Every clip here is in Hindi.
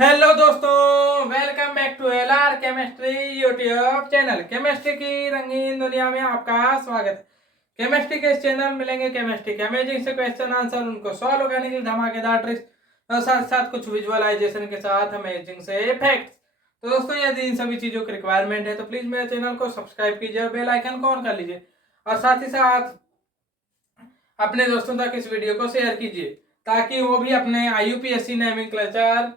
हेलो दोस्तों, welcome back to LR chemistry YouTube channel. Chemistry की रंगीन दुनिया में आपका स्वागत है। केमिस्ट्री के इस चैनल मिलेंगे केमिस्ट्री के अमेजिंग से क्वेश्चन आंसर, उनको सॉल्व करने के लिए धमाकेदार ट्रिक्स और साथ साथ कुछ विजुअलाइजेशन के साथ अमेजिंग से इफेक्ट्स। तो दोस्तों, यदि इन सभी चीजों की रिक्वायरमेंट है तो प्लीज मेरे चैनल को सब्सक्राइब कीजिए और बेल आइकन को ऑन कर लीजिए और साथ ही साथ अपने दोस्तों तक इस वीडियो को शेयर कीजिए ताकि वो भी अपने IUPAC नोमेनक्लेचर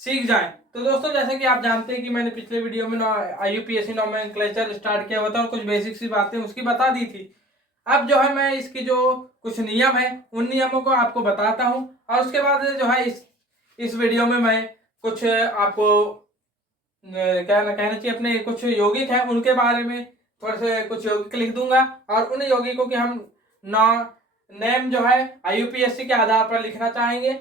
सीख जाएं। तो दोस्तों, जैसे कि आप जानते हैं कि मैंने पिछले वीडियो में IUPAC नोमेनक्लेचर स्टार्ट किया हुआ था और कुछ बेसिक सी बातें उसकी बता दी थी। अब जो है मैं इसकी जो कुछ नियम है उन नियमों को आपको बताता हूं और उसके बाद जो है इस वीडियो में मैं कुछ आपको कहना चाहिए अपने कुछ यौगिक हैं उनके बारे में थोड़े से कुछ यौगिक लिख दूंगा और उन यौगिकों के हम ना नेम जो है IUPAC के आधार पर लिखना चाहेंगे।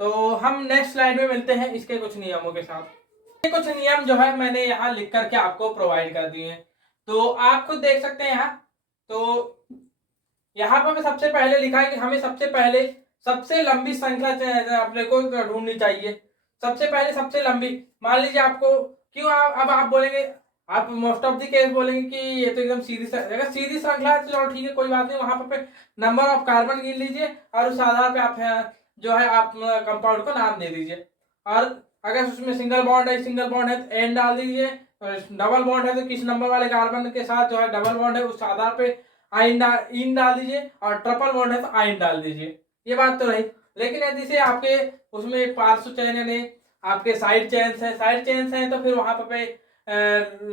तो हम नेक्स्ट स्लाइड में मिलते हैं इसके कुछ नियमों के साथ। ये कुछ नियम जो है मैंने यहाँ लिख करके आपको प्रोवाइड कर दिए हैं, तो आप खुद देख सकते हैं यहाँ। तो यहाँ पर सबसे पहले लिखा है कि हमें सबसे पहले सबसे लंबी संख्या अपने को ढूंढनी चाहिए। सबसे पहले सबसे लंबी, मान लीजिए आपको क्यों अब आप बोलेंगे, आप मोस्ट ऑफ द केस बोलेंगे कि ये तो एकदम अगर सीधी श्रृंखला है तो चलो ठीक है, कोई बात नहीं, वहां पर नंबर ऑफ कार्बन गिन लीजिए और उस आधार पे आप जो है आप कंपाउंड को नाम दे दीजिए। और अगर उसमें सिंगल बॉन्ड है तो एन डाल दीजिए, डबल बॉन्ड है तो किस नंबर वाले कार्बन के साथ जो है डबल बॉन्ड है उस आधार पे इन डाल दीजिए, और ट्रिपल बॉन्ड है तो आइन डाल दीजिए। ये बात तो रही। लेकिन यदि से आपके उसमें पार्श्व चयन यानी आपके साइड चेन्स हैं तो फिर वहां पे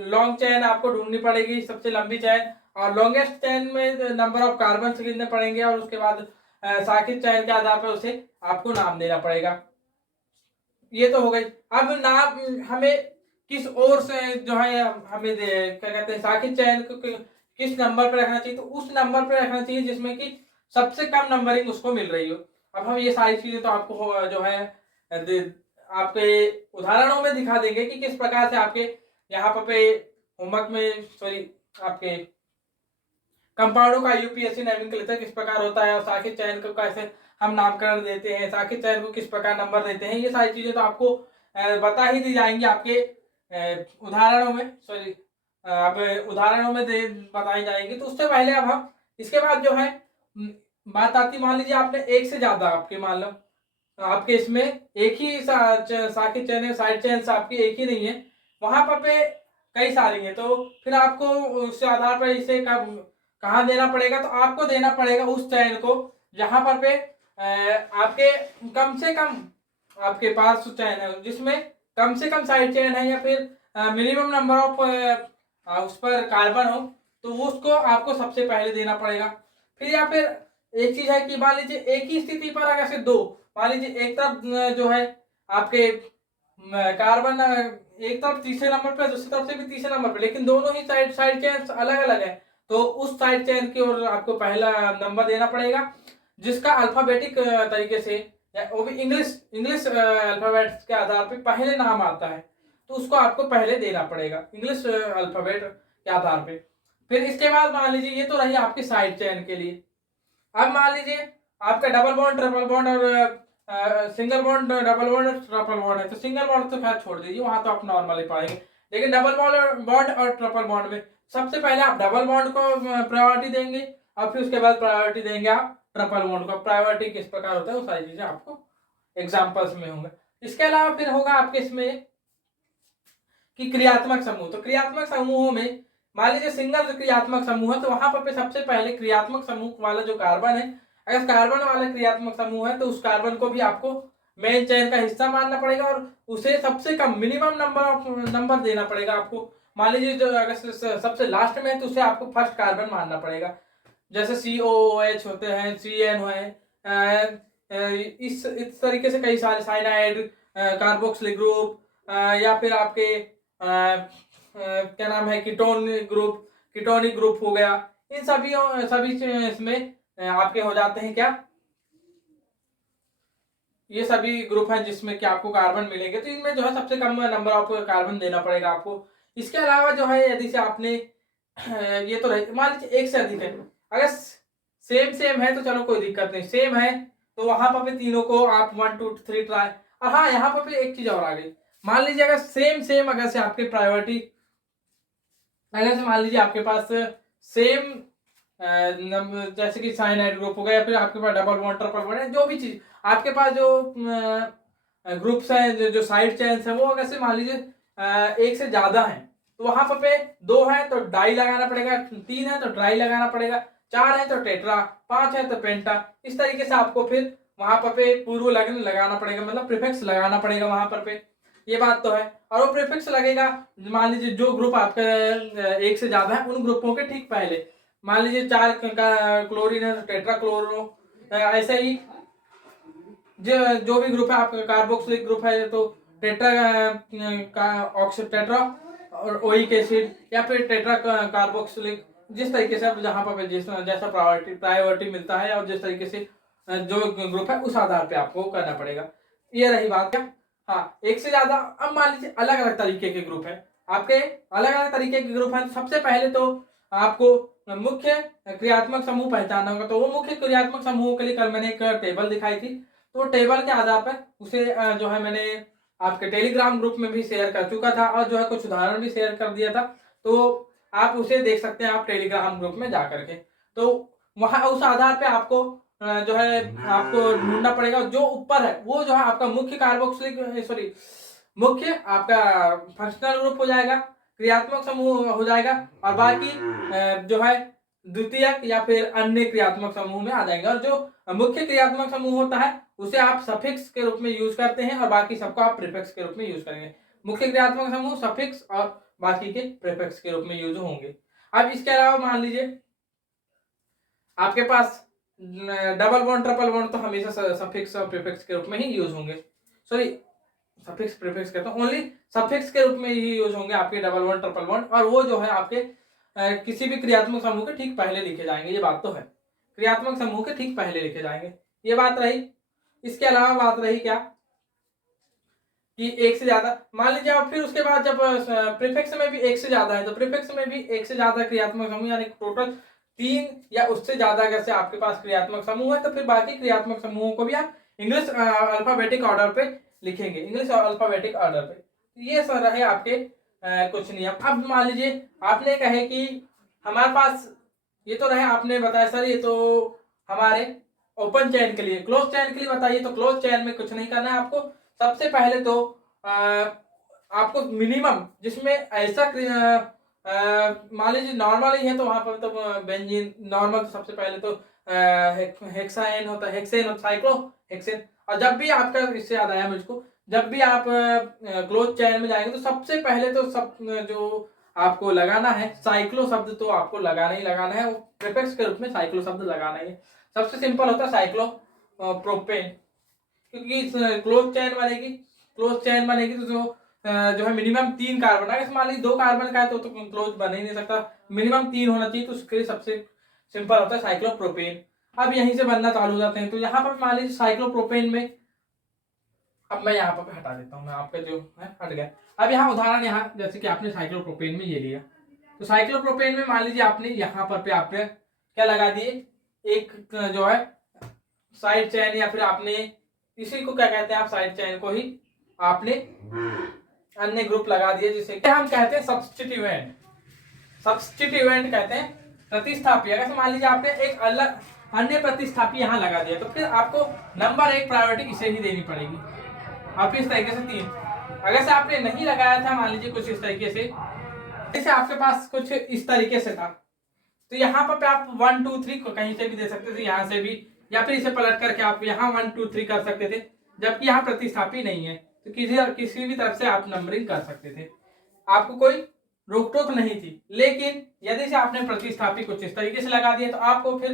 लॉन्ग चेन आपको ढूंढनी पड़ेगी, सबसे लंबी चेन, और लॉन्गेस्ट चेन में नंबर ऑफ कार्बन गिनने पड़ेंगे और उसके बाद साकिब चयन के आधार पर उसे आपको नाम देना पड़ेगा। ये तो हो गई। अब नाम हमें किस ओर से जो है हमें क्या कहते हैं साकिब चयन को किस नंबर पर रखना चाहिए, तो उस नंबर पर रखना चाहिए जिसमें कि सबसे कम नंबरिंग उसको मिल रही हो। अब हम ये सारी चीजें तो आपको जो है आपके उदाहरणों में दिखा देंगे कि किस प्रकार से आपके यहाँ पे होमवर्क में सॉरी आपके कंपाउंडों का IUPAC नोमेनक्लेचर किस प्रकार होता है और साकिब चयन को कैसे हम नामकरण देते हैं, साकिब चयन को किस प्रकार नंबर देते हैं, ये सारी चीजें तो आपको बता ही दी जाएंगी आपके उदाहरणों में सॉरी अब उदाहरणों में बताई जाएंगी। तो उससे पहले अब हम इसके बाद जो है बात आती, मान लीजिए आपने एक से ज्यादा आपके मान लो आपके इसमें एक ही साकिब चयन है, साइड चेन आपकी एक ही नहीं है, वहां पर पे कई सारी है, तो फिर आपको उस आधार पर इसे कहाँ देना पड़ेगा, तो आपको देना पड़ेगा उस चयन को जहां पर पे आपके कम से कम आपके पास चयन है जिसमें कम से कम साइड चेन है या फिर मिनिमम नंबर ऑफ उस पर कार्बन हो, तो वो उसको आपको सबसे पहले देना पड़ेगा। फिर या फिर एक चीज है कि मान लीजिए एक ही स्थिति पर अगर से दो, मान लीजिए एक तरफ जो है आपके कार्बन एक तरफ तीसरे नंबर पे दूसरी तरफ से भी तीसरे नंबर पे, लेकिन दोनों ही साइड चेन अलग अलग है, तो उस साइड चेन की ओर आपको पहला नंबर देना पड़ेगा जिसका अल्फाबेटिक तरीके से वो भी इंग्लिश अल्फाबेट के आधार पे पहले नाम आता है, तो उसको आपको पहले देना पड़ेगा इंग्लिश अल्फाबेट के आधार पे। फिर इसके बाद मान लीजिए ये तो रही आपकी साइड चेन के लिए। अब मान लीजिए आपका डबल बॉन्ड ट्रिपल बॉन्ड और सिंगल बॉन्ड डबल बॉन्ड और ट्रिपल बॉन्ड है, तो सिंगल बॉन्ड तो खैर छोड़ दीजिए, वहां तो आप नॉर्मली पाएंगे, लेकिन डबल बॉन्ड और ट्रिपल बॉन्ड में सबसे पहले आप डबल बॉन्ड को प्रायोरिटी देंगे और फिर उसके बाद प्रायोरिटी देंगे आप ट्रिपल बॉन्ड को। प्रायोरिटी किस प्रकार होता है वो सारी चीजें आपको एग्जाम्पल्स में होंगे। इसके अलावा फिर होगा आपके इसमें कि क्रियात्मक समूह, तो क्रियात्मक समूहों में मान लीजिए सिंगल क्रियात्मक समूह है तो वहां पर सबसे पहले क्रियात्मक समूह वाला जो कार्बन है, अगर कार्बन वाला क्रियात्मक समूह है तो उस कार्बन को भी आपको मेन चेन का हिस्सा मानना पड़ेगा और उसे सबसे कम मिनिमम नंबर देना पड़ेगा आपको। मान लीजिए जो अगर सबसे लास्ट में है तो उसे आपको फर्स्ट कार्बन मानना पड़ेगा, जैसे COOH होते हैं, CN है, इस तरीके से कई सारे साइनाइड कार्बोक्सिलिक ग्रुप या फिर आपके क्या नाम है कीटोनिक ग्रुप हो गया, इन सभी इसमें आपके हो जाते हैं क्या, ये सभी ग्रुप हैं जिसमें कि आपको कार्बन मिलेंगे, तो इनमें जो है सबसे कम नंबर ऑफ कार्बन देना पड़ेगा आपको। इसके अलावा जो है यदि से आपने ये तो मान लीजिए एक से अधिक है, अगर सेम है तो चलो कोई दिक्कत नहीं, सेम है तो वहां पर भी तीनों को आप 1 2 3 ट्राई। और हाँ, यहाँ पर भी एक चीज और आ गई, मान लीजिए अगर सेम अगर से आपके प्रायोरिटी, अगर से मान लीजिए आपके पास सेम जैसे कि साइनाइड ग्रुप हो गया या फिर आपके पास डबल बॉन्ड ट्रिपल बॉन्ड है, जो भी चीज आपके पास जो ग्रुप्स हैं, जो साइड चेन्स हैं, वो अगर से मान लीजिए एक से ज्यादा है तो वहां पर पे दो है तो डाई लगाना पड़ेगा, तीन है तो ट्राई लगाना पड़ेगा, चार है तो टेट्रा, पांच है तो पेंटा। इस तरीके से आपको फिर वहां पर पे पूर्व लग्न लगाना पड़ेगा, मतलब प्रीफिक्स लगाना पड़ेगा वहां पर पे। ये बात तो है। और वो प्रीफिक्स लगेगा, मान लीजिए जो ग्रुप आपका एक से ज्यादा है उन ग्रुपों के ठीक पहले, मान लीजिए चार का क्लोरीन है तो टेट्रा क्लोरो, ऐसे ही जो भी ग्रुप है आपका कार्बोक्सिलिक ग्रुप है तो टेट्रा का ऑक्सी टेट्रा और ओइक एसिड, या फिर टेट्रा कार्बोक्सिलिक। जिस तरीके से आप जहां पर जैसा प्रायोरिटी मिलता है और जिस तरीके से जो ग्रुप है उस आधार पे आपको करना पड़ेगा। ये रही बात क्या। हाँ, एक से ज्यादा। अब मान लीजिए अलग अलग तरीके के ग्रुप है आपके, अलग अलग तरीके के ग्रुप है। तो सबसे पहले तो आपको मुख्य क्रियात्मक समूह पहचानना होगा। तो वो मुख्य क्रियात्मक समूहों के लिए कल मैंने एक टेबल दिखाई थी, तो टेबल के आधार पर उसे जो है मैंने आपके टेलीग्राम ग्रुप में भी शेयर कर चुका था और जो है कुछ उदाहरण भी शेयर कर दिया था। तो आप उसे देख सकते हैं आप टेलीग्राम ग्रुप में जा करके। तो वहां उस आधार पे आपको जो है आपको ढूंढना पड़ेगा। जो ऊपर है वो जो है आपका मुख्य कार्बोक्सिलिक सॉरी मुख्य आपका फंक्शनल ग्रुप हो जाएगा, क्रियात्मक समूह हो जाएगा, और बाकी जो है द्वितीयक या फिर अन्य क्रियात्मक समूह में आ जाएंगे। और जो मुख्य क्रियात्मक समूह होता है उसे आप सफिक्स के रूप में यूज करते हैं और बाकी सबको आप प्रीफिक्स के रूप में यूज करेंगे। मुख्य क्रियात्मक समूह सफिक्स और बाकी के प्रीफिक्स के रूप में यूज होंगे। अब इसके अलावा मान लीजिए आपके पास डबल बॉन्ड ट्रिपल बॉन्ड तो हमेशा सफिक्स और प्रीफिक्स के रूप में ही यूज होंगे। सॉरी, सफिक्स प्रीफिक्स कहता हूं, ओनली सफिक्स के रूप में ही यूज होंगे आपके डबल बॉन्ड ट्रिपल बॉन्ड। और वो जो है आपके किसी भी क्रियात्मक समूह के ठीक पहले लिखे जाएंगे। ये बात तो है, क्रियात्मक समूह के ठीक पहले लिखे जाएंगे। ये बात रही। इसके अलावा बात रही क्या कि एक से ज्यादा, मान लीजिए आप फिर उसके बाद जब प्रीफिक्स में भी एक से ज्यादा है तो प्रीफिक्स में भी एक से ज्यादा क्रियात्मक समूह, यानी टोटल तीन या उससे ज्यादा अगर से आपके पास क्रियात्मक समूह है तो फिर बाकी क्रियात्मक समूहों को भी आप इंग्लिश अल्फाबेटिक ऑर्डर पे लिखेंगे, इंग्लिश अल्फाबेटिक ऑर्डर पे। ये सर रहे आपके कुछ नियम। अब मान लीजिए आपने कहे कि हमारे पास, ये तो रहे आपने बताया सर ये तो हमारे ओपन चेन के लिए, क्लोज चेन के लिए बताइए। तो क्लोज चेन में कुछ नहीं करना है आपको। सबसे पहले तो आपको मिनिमम जिसमें ऐसा मान लीजिए नॉर्मल ही है तो वहां पर तो बेंजीन नॉर्मल, तो सबसे पहले तो हेक्साएन होता है, हेक्सेन और साइक्लो हेक्सेन। और जब भी आपका, इससे याद आया मुझको, जब भी आप क्लोज चेन में जाएंगे तो सबसे पहले तो सब जो आपको लगाना है साइक्लो शब्द तो आपको लगाना ही लगाना है, वो प्रीफिक्स के रूप में साइक्लो शब्द लगाना है। सबसे सिंपल होता है साइक्लो प्रोपेन, क्योंकि क्लोज चेन बनेगी, क्लोज चेन बनेगी तो जो है मिनिमम तीन कार्बन, अगर मान लीजिए दो कार्बन का है तो क्लोज बन ही नहीं सकता, मिनिमम तीन होना चाहिए। तो उसके लिए सबसे सिंपल होता है साइक्लोप्रोपेन। अब यहीं से बनना चालू हो जाते हैं। तो यहाँ पर मान लीजिए साइक्लोप्रोपेन में, अब मैं यहाँ पर हटा देता हूँ, मैं आपका जो है हट गया। अब यहाँ उदाहरण, यहाँ जैसे कि आपने साइक्लोप्रोपेन में ये लिया, तो साइक्लोप्रोपेन में मान लीजिए आपने यहाँ पर पे आपने क्या लगा दिए, एक जो है साइड चेन, या फिर आपने इसी को क्या कहते हैं आप, साइड चेन को ही आपने अन्य ग्रुप लगा दिए, जिसे हम कहते हैं सब्स्टिट्यूएंट। सब्स्टिट्यूएंट कहते हैं प्रतिस्थापी। अगर मान लीजिए आपने एक अलग अन्य प्रतिस्थापी यहाँ लगा दिया तो फिर आपको नंबर एक प्रायोरिटी इसे ही देनी पड़ेगी। आप इस तरीके से तीन, अगर से आपने नहीं लगाया था मान लीजिए कुछ इस तरीके से, जैसे आपके पास कुछ इस तरीके से था, तो यहाँ पर आप 1 2 3 को कहीं से भी दे सकते थे, यहाँ से भी, या फिर इसे पलट करके आप यहाँ 1 2 3 कर सकते थे। जबकि यहाँ प्रतिस्थापी नहीं है तो किसी भी तरफ से आप नंबरिंग कर सकते थे, आपको कोई रोक टोक नहीं थी। लेकिन यदि से आपने प्रतिस्थापी कुछ इस तरीके से लगा दिया तो आपको फिर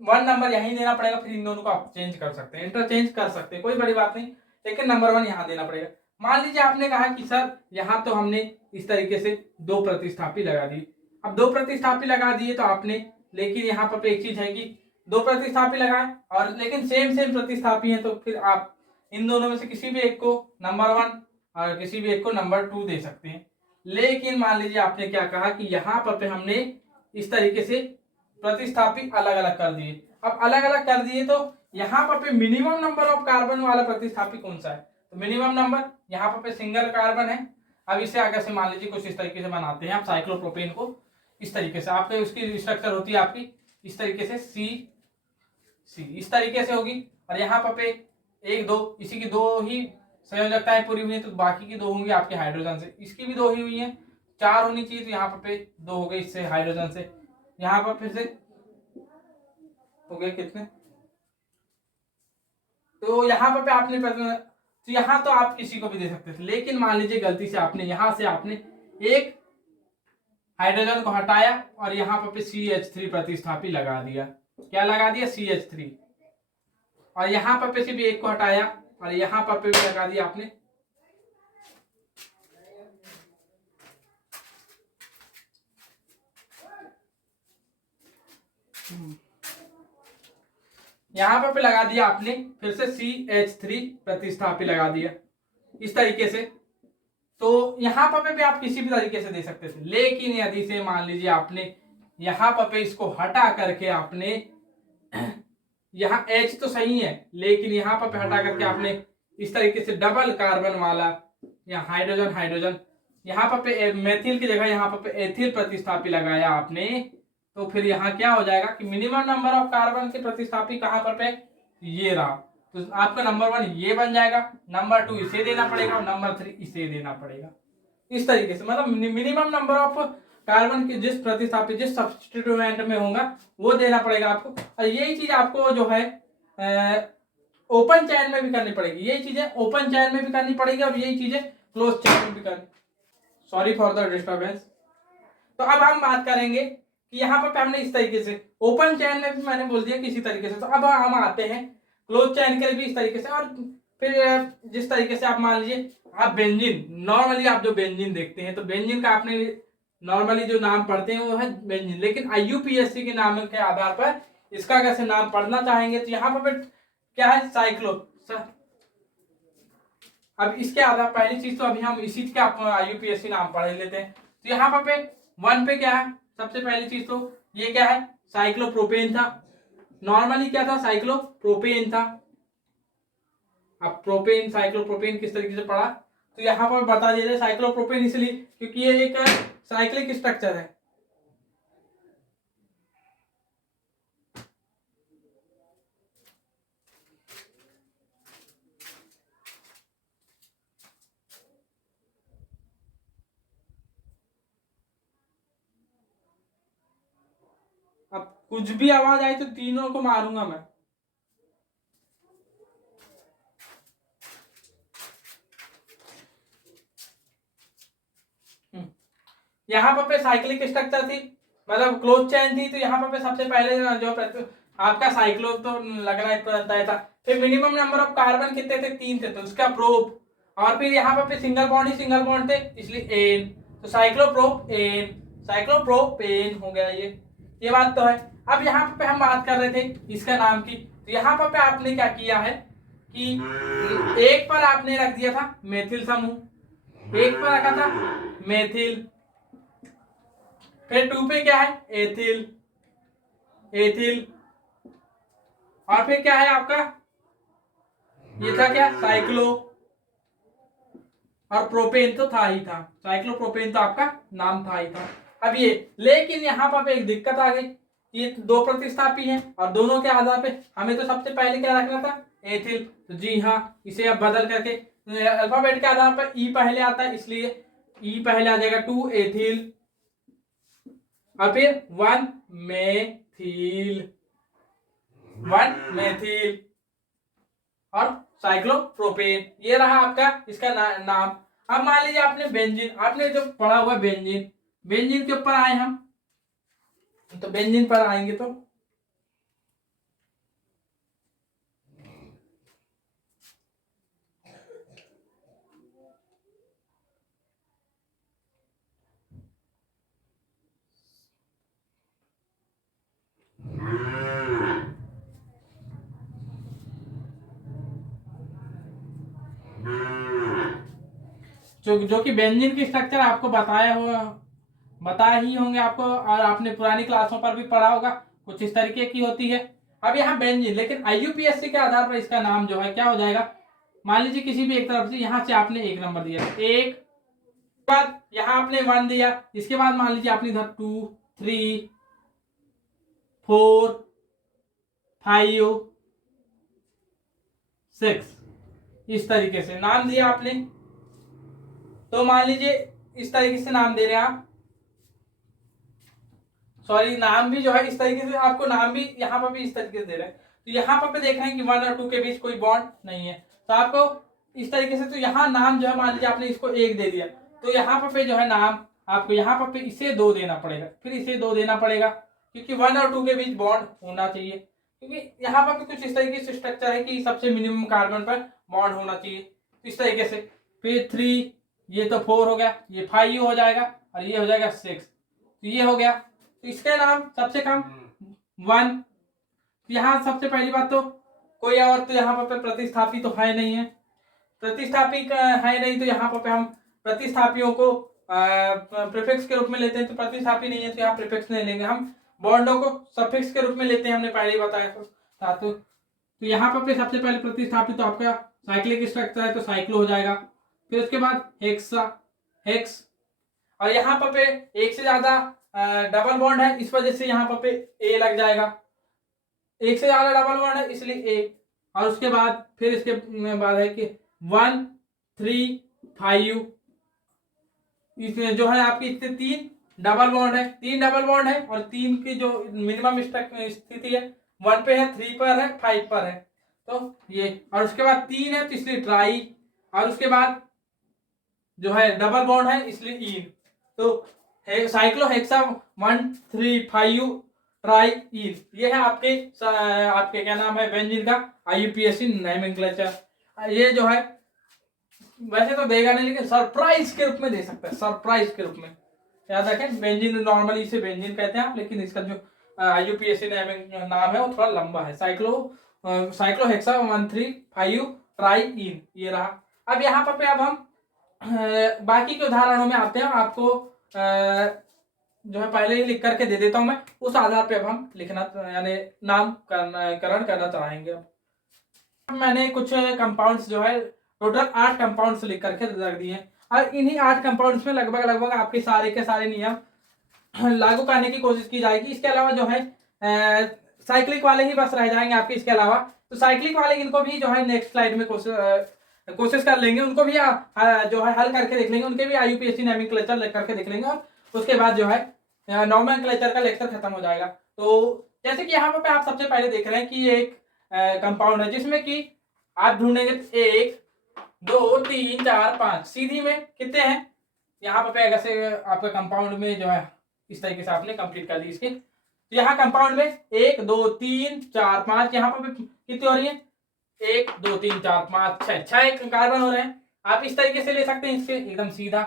1 नंबर यहीं देना पड़ेगा, फिर इन दोनों को आप चेंज कर सकते हैं, इंटरचेंज कर सकते हैं, कोई बड़ी बात नहीं, लेकिन नंबर 1 यहाँ देना पड़ेगा। मान लीजिए आपने कहा कि सर यहाँ तो हमने इस तरीके से दो प्रतिस्थापी लगा दी। अब दो प्रतिस्थापी लगा दिए तो आपने, लेकिन यहाँ पर एक चीज है कि दो प्रतिस्थापी लगाए और लेकिन सेम प्रतिस्थापी है, तो फिर आप इन दोनों में से किसी भी एक को नंबर 1 और किसी भी एक को नंबर 2 दे सकते हैं। लेकिन मान लीजिए आपने क्या कहा कि यहाँ पर हमने इस तरीके से प्रतिस्थापी अलग अलग कर दिए। अब अलग अलग कर दिए तो यहाँ पर मिनिमम नंबर ऑफ कार्बन वाला प्रतिस्थापी कौन सा है, तो मिनिमम नंबर यहाँ पे सिंगल कार्बन है। अब इसे आगे से मान लीजिए कुछ इस तरीके से बनाते हैं आप साइक्लोप्रोपेन को। इस तरीके से आपके उसकी स्ट्रक्चर होती है आपकी इस तरीके से सी इस तरीके से होगी। और यहाँ पे एक दो इसी की दो ही संयोजकताएं पूरी हुई है, तो बाकी की दो होंगी आपके हाइड्रोजन से। इसकी भी दो ही हुई है, 4 होनी चाहिए, तो यहाँ पे दो हो गए इससे हाइड्रोजन से। यहाँ पर फिर से हो गए कितने, तो यहाँ पे आपने तो यहाँ तो आप किसी को भी दे सकते थे, लेकिन मान लीजिए गलती से आपने यहाँ से आपने एक हाइड्रोजन को हटाया और यहाँ पे CH3 प्रतिस्थापी लगा दिया। क्या लगा दिया? CH3। और यहाँ पे से भी एक को हटाया और यहाँ पे भी लगा दिया आपने यहाँ पे लगा दिया आपने फिर से CH3 प्रतिस्थापी लगा दिया इस तरीके से। तो यहाँ पे भी आप किसी भी तरीके से दे सकते थे, लेकिन यदि से मान लीजिए आपने यहाँ पे इसको हटा करके आपने यहाँ H तो सही है, लेकिन यहाँ पे हटा करके आपने इस तरीके से डबल कार्बन वाला या हाइड्रोजन हाइड्रोजन यहाँ पे मेथिल की जगह यहाँ पे एथिल प्रतिस्थापी लगाया आपने, तो फिर यहाँ क्या हो जाएगा कि मिनिमम नंबर ऑफ कार्बन के प्रतिस्थापी कहाँ पर पे ये रहा, तो आपका नंबर 1 ये बन जाएगा, नंबर 2 इसे देना पड़ेगा और नंबर 3 इसे देना पड़ेगा। इस तरीके से मतलब मिनिमम नंबर ऑफ कार्बन के जिस प्रतिस्थापी जिस सब्स्टिट्यूएंट में होगा वो देना पड़ेगा आपको। और यही चीज आपको जो है ओपन चैन में भी करनी पड़ेगी, यही चीजें ओपन चैन में भी करनी पड़ेगी और यही चीजें क्लोज चैन में भी करनी। Sorry for the disturbance. तो अब हम बात करेंगे कि यहाँ पर हमने इस तरीके से ओपन चैन में भी मैंने बोल दिया किसी तरीके से, तो अब हम आते हैं क्लोज चैन के लिए भी इस तरीके से। और फिर जिस तरीके से आप मान लीजिए आप बेंजीन, नॉर्मली आप जो बेंजीन देखते हैं तो बेंजीन का आपने नॉर्मली जो नाम पढ़ते हैं वो है बेंजीन, लेकिन IUPAC के नाम के आधार पर इसका अगर से नाम पढ़ना चाहेंगे तो यहाँ पर क्या है साइक्लो। अब इसके आधार पहली चीज तो अभी हम इसी का IUPAC नाम पढ़ लेते हैं। तो यहाँ पे 1 पे क्या है, सबसे पहली चीज तो ये क्या है साइक्लोप्रोपेन था। नॉर्मली क्या था साइक्लोप्रोपेन था। अब प्रोपेन साइक्लोप्रोपेन किस तरीके से पढ़ा तो यहाँ पर बता दिया जाए साइक्लोप्रोपेन इसलिए क्योंकि ये एक साइक्लिक स्ट्रक्चर है। अब कुछ भी आवाज आई तो तीनों को मारूंगा मैं। यहाँ पे साइक्लिक स्ट्रक्चर थी, मतलब क्लोज चैन थी, तो यहाँ पे सबसे पहले जो आपका साइक्लो तो लग रहा है था। फिर मिनिमम नंबर ऑफ कार्बन कितने थे? 3 थे, तो उसका प्रोप। और फिर यहाँ पे सिंगल बॉन्ड थे इसलिए एन, तो साइक्लोप्रोपेन हो गया ये बात तो है। अब यहाँ पे हम बात कर रहे थे इसका नाम की, तो यहाँ पे आपने क्या किया है कि एक पर आपने रख दिया था मेथिल समूह, एक पर रखा था मेथिल, फिर 2 पे क्या है एथिल और फिर क्या है आपका ये था क्या साइक्लो, और प्रोपेन तो था ही था, साइक्लोप्रोपेन तो आपका नाम था ही था। अब ये लेकिन यहाँ पर एक दिक्कत आ गई, ये 2 प्रतिस्थापी हैं और दोनों के आधार पे हमें तो सबसे पहले क्या रखना था एथिल, तो जी हाँ इसे अब बदल करके अल्फाबेट के आधार पर ई पहले आता है इसलिए ई पहले आ जाएगा 2 एथिल और फिर 1 मेथिल और साइक्लोप्रोपेन, ये रहा आपका इसका नाम। अब मान लीजिए आपने बेंजीन, आपने जो पढ़ा हुआ बेंजीन के ऊपर आए हम, तो बेंजीन पर आएंगे तो जो कि बेंजीन की स्ट्रक्चर आपको बताया ही होंगे आपको, और आपने पुरानी क्लासों पर भी पढ़ा होगा, कुछ इस तरीके की होती है। अब यहाँ बेंजीन, लेकिन IUPAC के आधार पर इसका नाम जो है क्या हो जाएगा मान लीजिए किसी भी एक तरफ से, यहाँ से आपने एक नंबर दिया, एक, बाद यहाँ आपने 1 दिया, इसके बाद मान लीजिए आपने इधर 2, 3, 4, 5, 6, इस तरीके से नाम दिया आपने। तो मान लीजिए इस तरीके से नाम दे रहे हैं आप, सॉरी नाम भी जो है इस तरीके से, आपको नाम भी यहाँ पर भी इस तरीके से दे रहे हैं। तो यहाँ पर देख रहे हैं कि 1 और 2 के बीच कोई बॉन्ड नहीं है, तो आपको इस तरीके से, तो यहाँ नाम जो है मान लीजिए आपने इसको 1 दे दिया, तो यहाँ पर जो है नाम आपको यहाँ पर इसे 2 देना पड़ेगा, फिर इसे 2 देना पड़ेगा, क्योंकि 1 और 2 के बीच बॉन्ड होना चाहिए, क्योंकि यहाँ पर कुछ इस तरीके से स्ट्रक्चर है कि सबसे मिनिमम कार्बन पर बॉन्ड होना चाहिए, तो इस तरीके से। फिर 3, ये तो 4 हो गया, ये 5 हो जाएगा, और ये हो जाएगा 6, तो ये हो गया। तो इसका नाम सबसे कम 1। यहाँ सबसे पहली बात तो कोई और तो यहाँ पर प्रतिस्थापी तो है नहीं है, प्रतिस्थापी है नहीं, तो यहाँ पर हम प्रतिस्थापियों को प्रीफिक्स के रूप में लेते हैं, तो प्रतिस्थापी नहीं है तो यहाँ प्रीफिक्स नहीं लेंगे हम, बॉन्डों को सफिक्स के रूप में लेते हैं, हमने पहले ही बताया था। तो यहाँ पर सबसे पहले प्रतिस्थापी तो आपका साइक्लिक स्ट्रक्चर है, तो साइक्लो हो जाएगा। फिर उसके बाद हेक्सा, हेक्स, और यहाँ पर एक से ज्यादा डबल बॉन्ड है, इस वजह से यहाँ पर ए लग जाएगा, एक से ज्यादा डबल बॉन्ड है इसलिए ए। और उसके बाद फिर इसके बाद है कि 1, 3, 5, इसमें जो है आपकी इससे 3 डबल बॉन्ड है, 3 डबल बॉन्ड है, और 3 की जो मिनिमम स्थिति है 1 पे है, 3 पर है, 5 पर है, तो ये। और उसके बाद 3 है तो इसलिए ट्राई, और उसके बाद जो है डबल बॉन्ड है इसलिए इन, तो साइक्लोहेक्सा 1, 3, 5 ट्राई इन, ये है आपके क्या नाम है बेंजीन का IUPAC नोमेनक्लेचर। ये जो है वैसे तो देगा नहीं, लेकिन सरप्राइज के रूप में दे सकता है, सरप्राइज के रूप में। याद रखें बेंजीन नॉर्मली इसे बेंजीन कहते हैं आप, लेकिन इसका जो IUPAC नाम है वो थोड़ा लंबा है, साइक्लोहेक्सा 1, 3, 5 ट्राई इन, ये रहा। अब यहाँ पर अब हम बाकी के उदाहरणों में आते हैं, आपको जो है पहले ही लिख करके दे देता हूं मैं, उस आधार पे अब हम लिखना यानी नामकरण करना चाहेंगे। अब मैंने कुछ कंपाउंड्स जो है टोटल 8 कंपाउंड्स लिख करके रख दिए हैं, और इन्हीं 8 कंपाउंड्स में लगभग आपके सारे के सारे नियम लागू करने की कोशिश की जाएगी। इसके अलावा जो है साइक्लिक वाले ही बस रह जाएंगे आपके, इसके अलावा तो साइक्लिक वाले इनको भी जो है नेक्स्ट स्लाइड में कोशिश कर लेंगे, उनको भी जो है हल करके देख लेंगे, उनके भी IUPAC नोमेनक्लेचर लिख करके देख लेंगे, और उसके बाद जो है नोमेनक्लेचर का लेक्चर खत्म हो जाएगा। तो जैसे कि यहाँ पे आप सबसे पहले देख रहे हैं कि एक कंपाउंड है जिसमें कि आप ढूंढेंगे 1, 2, 3, 4, 5 सीधी में कितने हैं, यहाँ पे अगर आपका कंपाउंड में जो है इस तरीके से आपने कंप्लीट कर दी इसके, तो यहाँ कंपाउंड में 1, 2, 3, 4, 5, यहाँ पर कितनी हो रही है 1, 2, 3, 4, 5, 6 कार्बन हो रहे हैं। आप इस तरीके से ले सकते हैं, इससे एकदम सीधा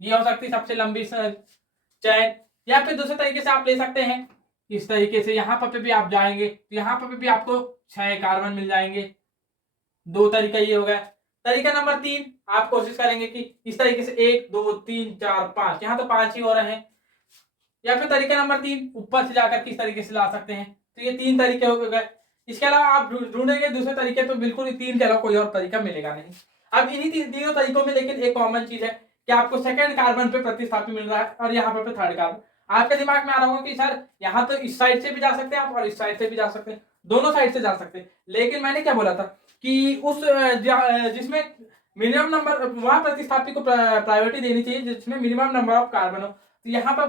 ये हो सकती है सबसे लंबी चैन, या फिर दूसरे तरीके से आप ले सकते हैं इस तरीके से, यहाँ पर भी आप जाएंगे तो यहाँ पर भी आपको 6 कार्बन मिल जाएंगे। 2 तरीका ये हो गया। तरीका नंबर 3 आप कोशिश करेंगे कि इस तरीके से 1, 2, 3, 4, 5, यहाँ तो 5 ही हो रहे हैं, या फिर तरीका नंबर 3 ऊपर से जाकर किस तरीके से ला सकते हैं, तो ये 3 तरीके हो गए। इसके अलावा आप ढूंढेंगे दूसरे तरीके तो बिल्कुल ही 3 के अलावा कोई और तरीका मिलेगा नहीं। अब इन्हीं तीनों तरीकों में लेकिन एक कॉमन चीज है कि आपको सेकंड कार्बन पे प्रतिस्थापी मिल रहा है, और यहाँ पे थर्ड कार्बन। आपके दिमाग में आ रहा होगा कि सर यहाँ तो इस साइड से भी जा सकते हैं आप, और इस साइड से भी जा सकते हैं, दोनों साइड से जा सकते हैं, लेकिन मैंने क्या बोला था कि उस जिसमें मिनिमम नंबर, वहां प्रतिस्थापी को प्रायोरिटी देनी चाहिए जिसमें मिनिमम नंबर ऑफ कार्बन हो। तो यहाँ पर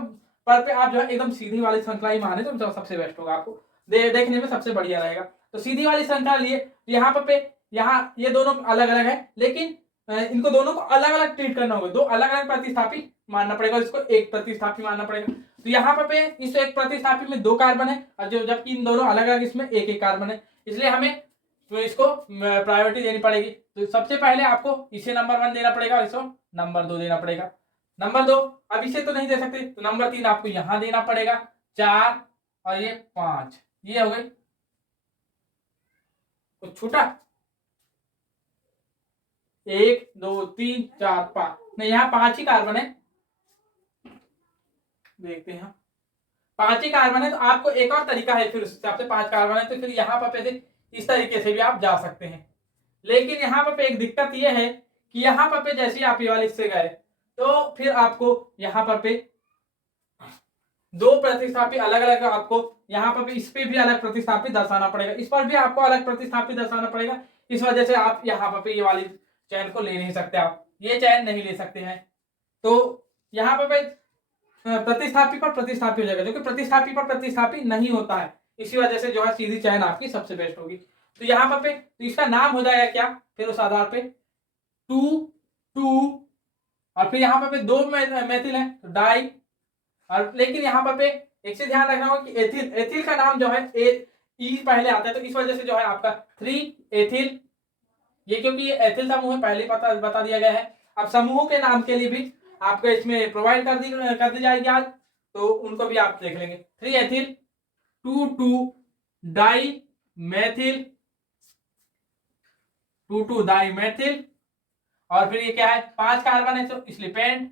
पे आप जो है एकदम सीधी वाली श्रृंखला ही माने तो सबसे बेस्ट होगा, आपको देखने में सबसे बढ़िया रहेगा। तो सीधी वाली श्रृंखला लिए यहाँ पे यहाँ ये दोनों अलग अलग है, लेकिन इनको दोनों को अलग अलग ट्रीट करना होगा, 2 अलग अलग प्रतिस्थापी मानना पड़ेगा, इसको एक प्रतिस्थापी मानना पड़ेगा। तो यहाँ पे इस एक प्रतिस्थापी में 2 कार्बन है, और जो जबकि इन दोनों अलग अलग इसमें एक कार्बन है, इसलिए हमें तो इसको प्रायोरिटी देनी पड़ेगी। तो सबसे पहले आपको इसे नंबर 1 देना पड़ेगा, और इसको नंबर 2 देना पड़ेगा। नंबर 2 अब इसे तो नहीं दे सकते, तो नंबर 3 आपको यहां देना पड़ेगा, 4 और ये 5, ये हो गई। तो छूटा 1, 2, 3, 4, 5, नहीं यहाँ 5 ही कार्बन है, देखते हैं 5 ही कार्बन है। तो आपको एक और तरीका है, फिर उस हिसाब से 5 कार्बन है तो फिर यहाँ पर इस तरीके से भी आप जा सकते हैं, लेकिन यहाँ पर एक दिक्कत ये है कि यहाँ पर जैसे ही आप ये वाले से गए तो फिर आपको यहाँ पर दो प्रतिस्थापी अलग अलग आपको यहाँ पर भी इस पे भी अलग प्रतिस्थापी दर्शाना पड़ेगा, इस पर भी आपको अलग प्रतिस्थापी दर्शाना पड़ेगा। इस वजह से आप यहाँ पर ये वाली चैन को ले नहीं सकते, आप ये चैन नहीं ले सकते हैं। तो यहाँ पर प्रतिस्थापी पर प्रतिस्थापी हो जाएगा, जो कि प्रतिस्थापी पर प्रतिस्थापी नहीं होता है, इसी वजह से जो है सीधी चैन आपकी सबसे बेस्ट होगी। तो यहाँ पर तो इसका नाम हो जाएगा क्या, फिर उस आधार पे 2 2 और फिर यहाँ पर दो मेथिल है तो डाई। और लेकिन यहाँ पर एक से ध्यान रखना होगा कि एथिल, एथिल का नाम जो है ई पहले आता है, तो इस वजह से जो है आपका 3 एथिल, ये क्योंकि ये एथिल समूह है पहले बता दिया गया है। अब समूहों के नाम के लिए भी आपको इसमें प्रोवाइड कर दी जाएगी आज, तो उनको भी आप देख लेंगे। 3 ethyl, 2 di methyl, 2 di methyl, और फिर ये क्या है 5 कार्बन है तो इसलिए पेंट,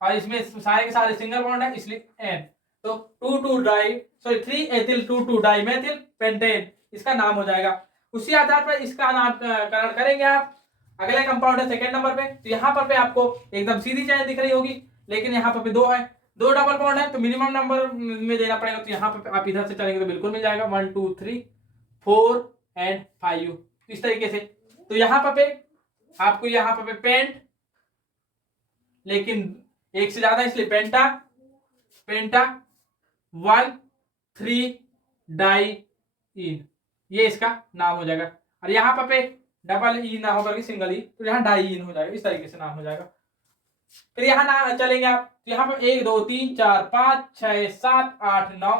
और इसमें सारे के सारे सिंगल बॉन्ड है इसलिए एन। तो 3 एथिल 2 डाई मेथिल पेंटेन इसका नाम हो जाएगा। उसी आधार पर इसका नामकरण करेंगे आप। अगला कंपाउंड है सेकंड नंबर पे, तो यहाँ पर आपको एकदम सीधी चैन दिख रही होगी, लेकिन यहाँ पर दो है, दो डबल बॉन्ड है तो मिनिमम नंबर में देना पड़ेगा। तो यहाँ पर आप इधर से चलेंगे तो बिल्कुल मिल जाएगा 1 2 3 4 एंड 5 इस तरीके से। तो यहाँ पर आपको यहाँ पर पेंट, लेकिन एक से ज्यादा इसलिए पेंटा, पेंटा 1 3 डाई इन, ये इसका नाम हो जाएगा। और यहाँ पर डबल ई ना होकर के सिंगल ई, तो यहाँ डाई इन हो जाएगा, इस तरीके से नाम हो जाएगा। फिर यहाँ ना चलेंगे आप, तो यहाँ पर 1 2 3 4 5 6 7 8 9,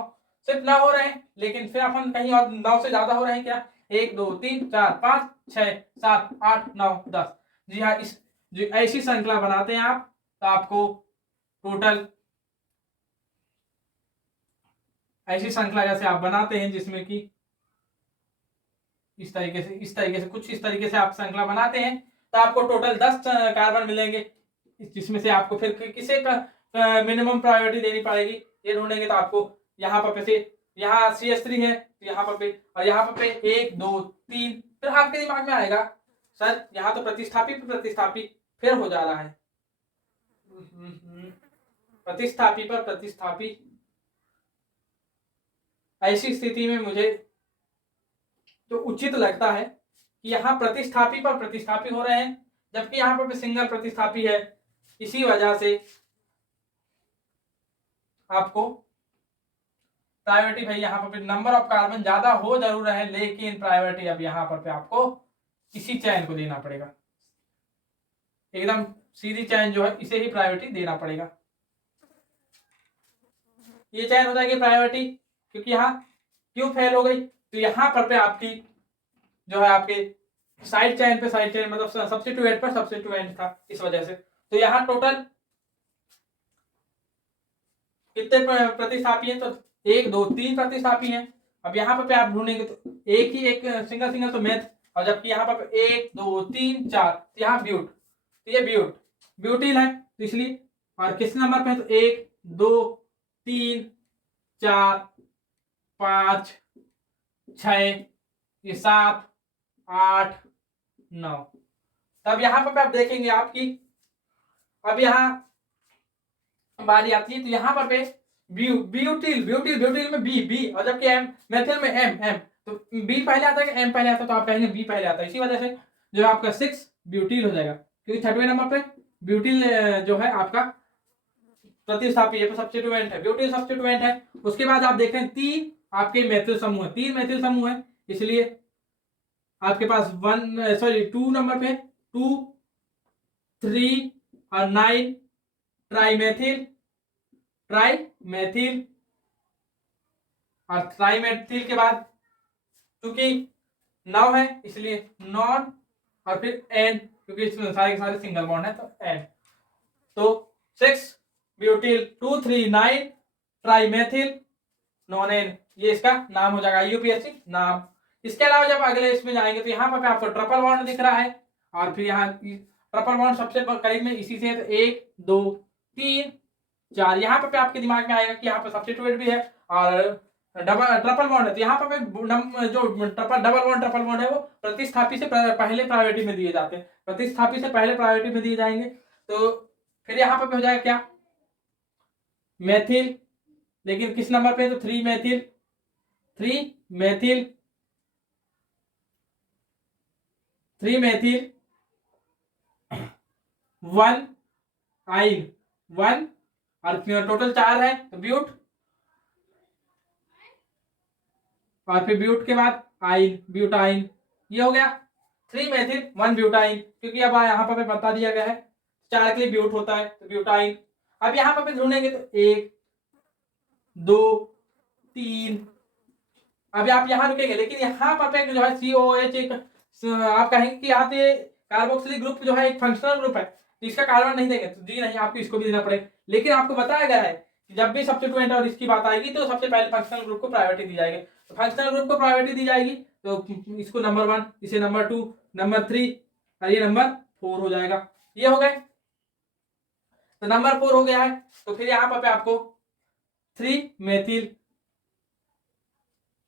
सिर्फ 9 हो रहे हैं, लेकिन फिर अपन कहीं और 9 से ज्यादा हो रहे हैं क्या, 1 2 3 4 5 6 7 8 9 10। जी हाँ, इस जो ऐसी श्रृंखला बनाते हैं आप तो आपको टोटल ऐसी श्रृंखला जैसे आप बनाते हैं जिसमें कि इस तरीके से कुछ इस तरीके से आप श्रृंखला बनाते हैं तो आपको टोटल 10 कार्बन मिलेंगे, जिसमें से आपको फिर किसे का मिनिमम प्रायोरिटी देनी पड़ेगी ये ढूंढेंगे। तो आपको यहाँ पर से यहाँ CH3 है तो यहाँ पर और यहाँ पर 1 2 3, फिर आपके दिमाग में आएगा सर यहाँ तो प्रतिस्थापी फिर हो जा रहा है, प्रतिस्थापी पर प्रतिस्थापी। ऐसी स्थिति में मुझे तो उचित लगता है कि यहाँ प्रतिस्थापी पर प्रतिस्थापी हो रहे हैं, जबकि यहाँ पर सिंगल प्रतिस्थापी है, इसी वजह से आपको प्रायोरिटी भाई यहाँ पर नंबर ऑफ कार्बन ज्यादा हो जरूर रहे, लेकिन प्रायोरिटी अब यहाँ पर आपको इसी चैन को देना पड़ेगा, एकदम सीधी चैन जो है इसे ही प्रायोरिटी देना पड़ेगा। ये चैन हो जाएगी प्रायोरिटी, क्योंकि यहाँ क्यों फेल हो गई, तो यहाँ पर आपकी जो है आपके साइड चैन मतलब सब्स्टिट्यूएंट पर सब्स्टिट्यूएंट था, इस वजह से। तो यहाँ टोटल कितने प्रतिस्थापी हैं, तो 1 2 3 प्रतिस्थापी हैं। अब यहाँ पर आप ढूंढेंगे तो एक ही एक सिंगल तो मैथ, और जबकि यहाँ पर 1 2 3 4, तो यहाँ ब्यूट, तो ये ब्यूटिल है तो इसलिए। और किस नंबर पे है, तो 1 2 3 4 5 6 ये 7 8 9। तब यहाँ पर आप देखेंगे आपकी अब यहाँ बारी आती है, तो यहाँ पर ब्यूटिल में बी, और जबकि एम मेथिल में एम, तो बी पहले आता है एम पहले आता है, तो आप कहेंगे बी पहले आता है, इसी वजह से जो आपका 6 ब्यूटिल हो जाएगा, क्योंकि 3rd नंबर पे ब्यूटिल जो है आपका प्रतिस्थापी है, सब्स्टिट्यूएंट है, ब्यूटिल सब्स्टिट्यूएंट है। उसके बाद आप देखते हैं 3 आपके मेथिल समूह है, 3 मेथिल समूह है, इसलिए आपके पास 2 नंबर पे 2 3 और 9 ट्राइमेथिल, और ट्राइमेथिल के बाद क्योंकि 9 है इसलिए नॉन, और फिर एन, क्योंकि इसमें सारे के सारे सिंगल बॉन्ड है तो एन। तो 6 ब्यूटिल 2 3 9 ट्राइमेथिल नॉन एन, ये इसका नाम हो जाएगा यूपीएससी नाम। इसके अलावा जब अगले इसमें जाएंगे तो यहाँ पर आपको ट्रिपल बॉन्ड दिख रहा है, और फिर यहाँ ट्रिपल बॉन्ड सबसे करीब में इसी से, तो 1 2 3 4, यहाँ पर आपके दिमाग में आएगा कि यहाँ पर सब्स्टिट्यूएंट भी है और डबल ट्रिपल बॉन्ड है तो यहाँ पे जो डबल बॉन्ड है वो प्रतिस्थापी से पहले प्रायोरिटी में दिए जाते हैं, प्रतिस्थापी से पहले प्रायोरिटी में दिए जाएंगे। तो फिर यहाँ पे हो जाएगा क्या, मेथिल, लेकिन किस नंबर पे, तो 3 मेथिल, 3 मेथिल, 3 मेथिल 1 आइन 1, और टोटल 4 है तो ब्यूट, और फिर ब्यूट के बाद आइन, ब्यूटाइन, ये हो गया 3 मेथिल 1 ब्यूटाइन, क्योंकि अब यहाँ पर बता दिया गया है 4 के लिए ब्यूट होता है तो ब्यूटाइन। अब यहाँ पर ढूंढेंगे तो 1 2 3, अभी आप यहाँ रुकेंगे, लेकिन यहाँ पर जो है COOH एक आप कहेंगे कि यहाँ पे कार्बोक्सिलिक ग्रुप जो है एक फंक्शनल ग्रुप है तो इसका कार्बन नहीं देंगे, तो जी नहीं, आपको इसको भी देना पड़ेगा। लेकिन आपको बताया गया है कि जब भी सब्स्टिट्यूएंट और इसकी बात आएगी तो सबसे पहले फंक्शनल ग्रुप को प्रायोरिटी दी जाएगी, तो फंक्शनल ग्रुप को प्रायोरिटी दी जाएगी तो इसको नंबर 1, इसे नंबर 2, नंबर 3 और ये नंबर 4 हो जाएगा। ये हो गए, तो नंबर 4 हो गया है। तो फिर यहाँ पे आपको 3 मेथिल,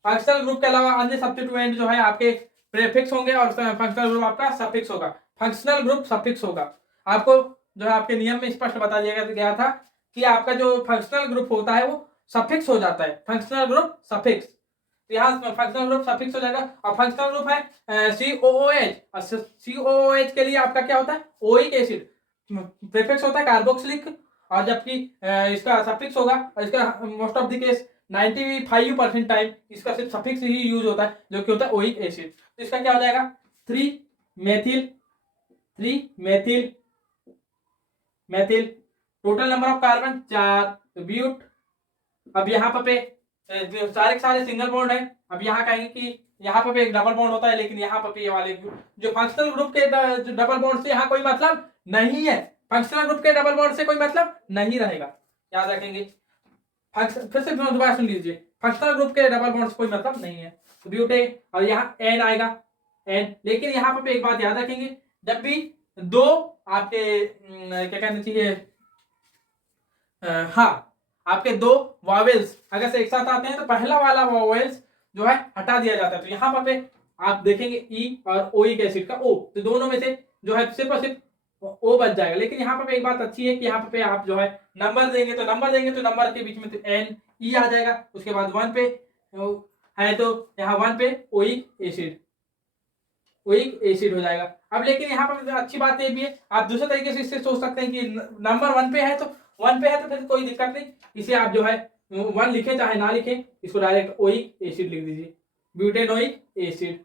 फंक्शनल ग्रुप के अलावा अन्य सब्स्टिट्यूएंट जो है आपके प्रीफिक्स होंगे और फंक्शनल ग्रुप आपका सफिक्स होगा, फंक्शनल ग्रुप सफिक्स होगा। आपको जो है आपके नियम में स्पष्ट बता दिया गया था कि आपका जो फंक्शनल ग्रुप होता है वो सफिक्स हो जाता है, फंक्शनल ग्रुप सफिक्स, तो यहाँ फंक्शनल ग्रुप सफिक्स हो जाएगा। और फंक्शनल ग्रुप है COOH, और COOH के लिए आपका क्या होता है, ओइक एसिड, प्रीफिक्स होता है कार्बोक्सिलिक, और जबकि इसका सफिक्स होगा, और इसका most of the case 95% time इसका सिर्फ सफिक्स ही यूज होता है जो कि होता है ओइक एसिड। तो इसका क्या हो जाएगा 3 methyl, 3 methyl, methyl, total number of carbon 4, तो ब्यूट। अब यहाँ पे सारे के सारे सिंगल बॉन्ड है, अब यहाँ कहेंगे कि यहाँ पे एक डबल बॉन्ड होता है, लेकिन यहाँ पे ये वाले जो फंक्शनल ग्रुप के डबल बॉन्ड से यहाँ कोई मतलब नहीं है, फंक्शनल ग्रुप के डबल बॉन्ड से कोई मतलब नहीं रहेगा, याद रखेंगे। फिर से दोबारा सुन लीजिए, फंक्शनल ग्रुप के डबल बॉन्ड से कोई मतलब नहीं है, तो ब्यूटे, और यहाँ एन आएगा, एन। लेकिन यहाँ पे एक बात याद रखेंगे, जब भी दो आपके क्या कहना चाहिए, हाँ, आपके दो वॉवेल्स अगर से एक साथ आते हैं तो पहला वाला वॉवेल्स जो है हटा दिया जाता है, तो यहाँ पे आप देखेंगे ई और ओइक एसिड का ओ, तो दोनों में से जो है सिर्फ और सिर्फ ओ बच जाएगा। लेकिन यहाँ पे एक बात अच्छी है कि यहाँ पे आप जो है नंबर देंगे तो नंबर के बीच में तो एन ई आ जाएगा, उसके बाद 1 पे है तो यहाँ 1 पे ओइक एसिड हो जाएगा। अब लेकिन यहाँ पर अच्छी बात ये भी है, आप दूसरे तरीके से इससे सोच सकते हैं कि नंबर 1 पे है तो फिर कोई दिक्कत नहीं, इसे आप जो है 1 लिखे चाहे ना लिखे, इसको डायरेक्ट ओइक एसिड लिख दीजिए, ब्यूटेनोइक एसिड।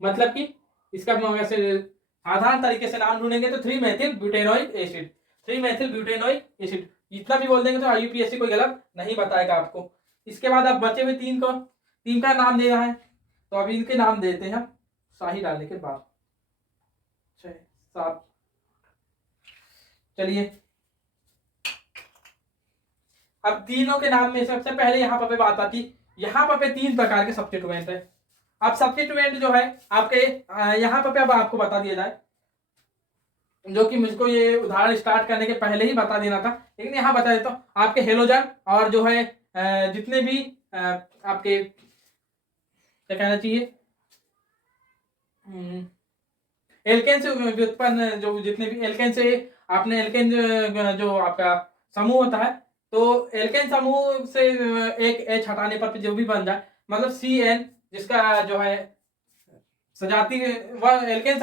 मतलब कि इसका वैसे साधारण तरीके से नाम ढूंढेंगे तो 3 methyl butanoic acid, 3 methyl butanoic acid, इतना भी बोल देंगे तो IUPAC कोई गलत नहीं बताएगा आपको। इसके बाद अब बचे हुए 3 का नाम देना है, तो अभी इनके नाम देते हैं शाही डालने के बाद 6 7, चलिए अब तीनों के नाम में सबसे पहले यहाँ पे बात आती, यहाँ पे 3 प्रकार के सब्स्टिट्यूएंट है। अब सब्स्टिट्यूएंट जो है आपके यहाँ पे अब आपको बता दिया जाए, जो कि मुझको ये उदाहरण स्टार्ट करने के पहले ही बता देना था, लेकिन यहाँ बता देता हूँ। आपके हेलोजन और जो है जितने भी आपके क्या कहना चाहिए, एल्केन से व्युत्पन्न जो जितने भी एल्केन से आपने एल्केन जो आपका समूह होता है, तो एल्केन समूह से एक H हटाने पर जो भी बन जाए, मतलब CN, जिसका जो है सजाती एल्केन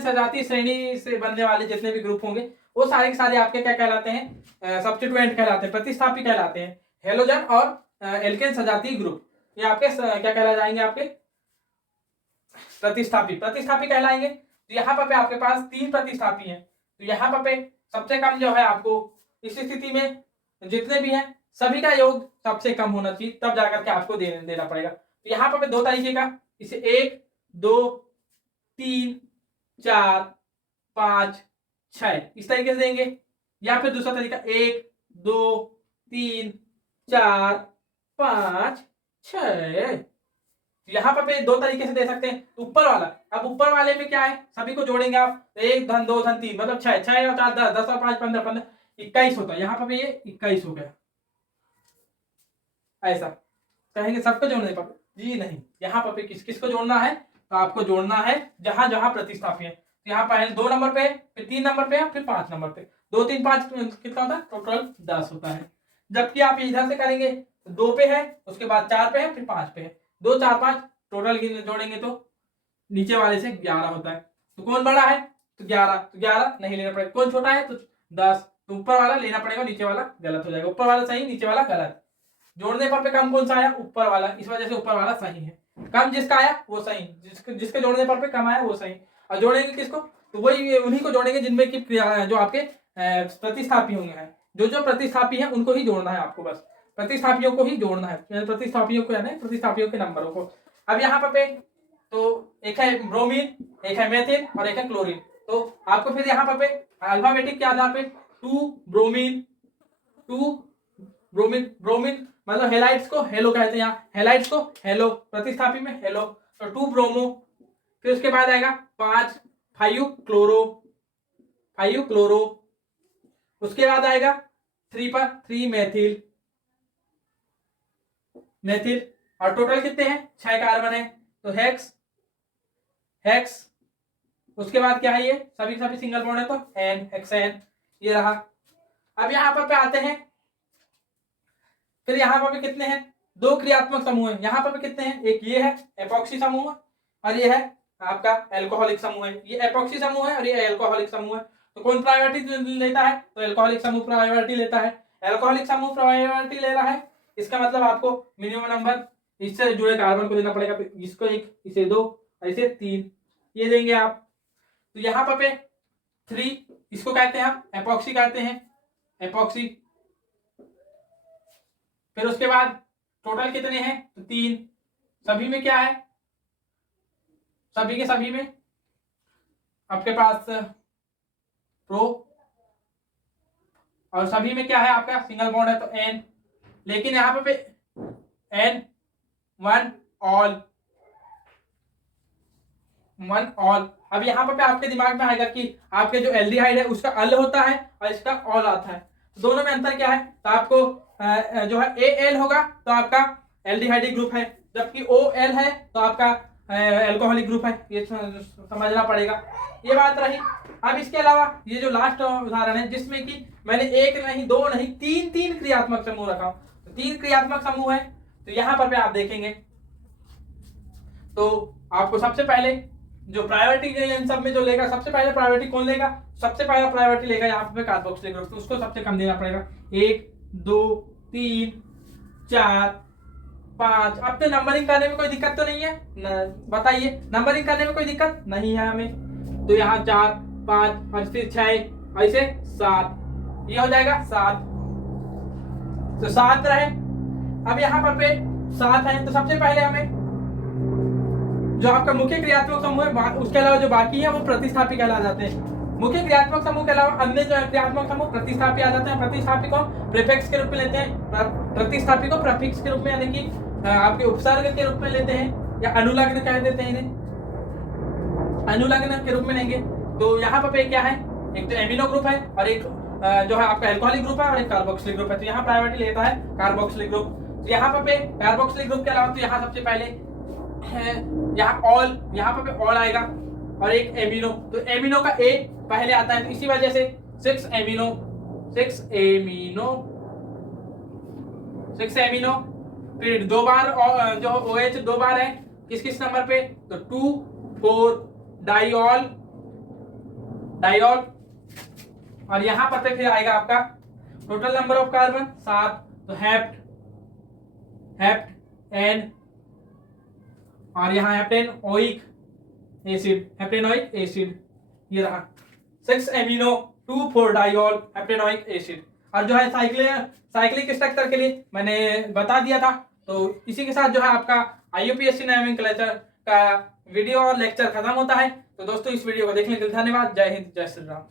सजाती श्रेणी से बनने वाले जितने भी ग्रुप होंगे वो सारे के सारे आपके क्या कहलाते हैं, सब्स्टिट्यूएंट कहलाते हैं, प्रतिस्थापी कहलाते हैं। हेलोजन और एल्केन सजाती ग्रुप ये आपके क्या कहला जाएंगे, आपके प्रतिस्थापी कहलाएंगे। तो यहाँ पे आपके पास 3 प्रतिस्थापी हैं, तो यहाँ पे सबसे कम जो है आपको इस स्थिति में जितने भी हैं सभी का योग सबसे कम होना चाहिए, तब जाकर के आपको देना पड़ेगा। तो यहाँ पे 2 तरीके का, इसे 1 2 3 4 5 6 इस तरीके से देंगे, या फिर दूसरा तरीका 1 2 3 4 5 6, यहाँ पे 2 तरीके से दे सकते हैं। ऊपर वाला, अब ऊपर वाले में क्या है, सभी को जोड़ेंगे आप, 1 धन 2 धन 3 मतलब 6 6 और 4 10 10 और 5 15 15 21 होता है, यहाँ पे ये 21 हो गया ऐसा। कहेंगे सबको जोड़ने पर, जी नहीं, यहाँ पर किस किस को जोड़ना है, तो आपको जोड़ना है जहां जहां प्रतिस्थापी है। तो यहाँ पहले 2 नंबर पे, फिर 3 नंबर पे, फिर 5 नंबर पे, 2 3 5 कितना होता है, टोटल 10 होता है। जबकि आप इधर से करेंगे 2 पे है, उसके बाद 4 पे है, फिर 5 पे है, 2 4 5 टोटल जोड़ेंगे तो नीचे वाले से 11 होता है। तो कौन बड़ा है, तो 11, तो 11 नहीं लेना पड़ेगा। कौन छोटा है, तो 10, तो ऊपर वाला लेना पड़ेगा, नीचे वाला गलत हो जाएगा। ऊपर वाला सही, नीचे वाला गलत। जोड़ने पर पे कम कौन सा आया, ऊपर वाला, इस वजह से ऊपर वाला सही है। कम जिसका आया वो सही, जिसके जोड़ने पर पे कम आया वो सही। और जोड़ेंगे किसको, तो वही उन्हीं को जोड़ेंगे जिनमें की जो आपके प्रतिस्थापी होंगे हैं, जो प्रतिस्थापी हैं उनको ही जोड़ना है आपको, बस प्रतिस्थापियों को ही जोड़ना है, प्रतिस्थापियों को, यानी प्रतिस्थापियों के नंबरों को। अब यहाँ पे तो एक है ब्रोमीन, एक है मेथिल और एक है क्लोरीन। तो आपको फिर यहाँ पे अल्फाबेटिक के आधार पे 2 ब्रोमीन, 2 ब्रोमीन, ब्रोमीन मतलब हेलाइट्स को हेलो कहते हैं, यहाँ हेलाइट्स को हेलो, प्रतिस्थापी में हेलो, तो 2 ब्रोमो। फिर उसके बाद आएगा 5 5 क्लोरो, 5 क्लोरो। उसके बाद आएगा 3 पर 3 मेथिल, मेथिल। और टोटल कितने हैं, 6 कार्बन है, तो हेक्स, हेक्स। उसके बाद क्या है, ये सभी सभी सिंगल बॉन्ड है, तो एन, हेक्सेन, ये रहा। अब यहाँ पर पे आते हैं, फिर यहाँ पर भी कितने हैं, 2 क्रियात्मक समूह है। यहाँ पर भी कितने हैं, एक ये है एपॉक्सी समूह और ये है आपका एल्कोहलिक समूह है। ये एपॉक्सी समूह है और ये एल्कोहलिक समूह है। तो कौन प्रायोरिटी लेता है, तो एल्कोहलिक समूह प्रायोरिटी लेता है। एल्कोहलिक समूह प्रायोरिटी ले रहा है, इसका मतलब आपको मिनिमम नंबर इससे जुड़े कार्बन को देना पड़ेगा। तो इसको 1, इसे 2, इसे 3, ये देंगे आप। तो यहाँ पर पे 3 इसको कहते हैं हम एपॉक्सी कहते हैं, एपॉक्सी। फिर उसके बाद टोटल कितने हैं, तो 3। सभी में क्या है, सभी के सभी में आपके पास प्रो, और सभी में क्या है आपका सिंगल बॉन्ड है, तो एन। लेकिन यहाँ पे एन 1 ऑल, 1 ऑल। अब यहाँ पे आपके दिमाग में आएगा कि आपके जो एल्डिहाइड है उसका अल होता है और इसका ऑल आता है, तो दोनों में अंतर क्या है, तो आपको जो है एल होगा तो आपका एल्डिहाइडिक ग्रुप है, जबकि ओ एल है तो आपका एल्कोहलिक ग्रुप है। ये समझना पड़ेगा, ये बात रही। अब इसके अलावा ये जो लास्ट उदाहरण है जिसमें कि मैंने 1 नहीं 2 नहीं 3 क्रियात्मक समूह रखा हूं, तो 3 क्रियात्मक समूह है। तो यहाँ पर आप देखेंगे तो आपको सबसे पहले जो प्रायोरिटी इन सब में जो लेगा, सबसे पहले प्रायोरिटी कौन लेगा, सबसे पहला प्रायोरिटी लेगा यहाँ पे कार्बोक्सिलिक ग्रुप, तो उसको सबसे कम देना पड़ेगा। 1 2 3 4 5। अब तो नंबरिंग करने में कोई दिक्कत तो नहीं है, बताइए, नंबरिंग करने में कोई दिक्कत नहीं है हमें। तो यहाँ 4 5 और फिर 6 ऐसे 7, ये हो जाएगा 7, तो 7 रहे। अब यहाँ पर पे 7 है, तो सबसे पहले हमें जो आपका मुख्य क्रियात्मक समूह है उसके अलावा जो बाकी है वो प्रतिस्थापी कहला जाते हैं। मुख्य क्रियात्मक समूह के अलावा अन्य जो क्रियात्मक समूह प्रतिस्थापी आ जाते हैं। प्रतिस्थापी को प्रीफिक्स के रूप में लेते हैं, प्रतिस्थापी को प्रीफिक्स के रूप में यानी कि आपके उपसर्ग के रूप में लेते हैं, या अनुलग्न कह देते हैं इन्हें, अनुलग्न के रूप में लेंगे। तो यहाँ पर क्या है, एक तो एमिनो ग्रुप है और एक जो है आपका एल्कोहलिक ग्रुप है और एक कार्बोक्सिलिक ग्रुप है। तो यहाँ प्रायोरिटी लेता है कार्बोक्सिलिक ग्रुप। यहाँ पर कार्बोक्सिलिक ग्रुप के अलावा तो यहाँ सबसे पहले है यहाँ ऑल, यहाँ पर ऑल आएगा और एक एमिनो, तो एमिनो का ए पहले आता है, तो इसी वजह से 6 एमिनो, 6 एमिनो। फिर 2 बार जो OH 2 बार है, किस किस नंबर पे, तो 2 4 डाइऑल, डाइऑल। और यहाँ पर फिर आएगा आपका टोटल नंबर ऑफ कार्बन 7, तो हेप्ट, हेप्ट एन, और यहाँ हेप्टेनोइक एसिड, हेप्टेनोइक एसिड, ये रहा 6 एमिनो 2 4 डाइऑल हेप्टेनोइक एसिड। और जो है साइक्लिक स्ट्रक्चर के लिए मैंने बता दिया था। तो इसी के साथ जो है आपका IUPAC नोमेनक्लेचर का वीडियो और लेक्चर खत्म होता है। तो दोस्तों इस वीडियो को देखने के लिए धन्यवाद। जय हिंद, जय श्री राम।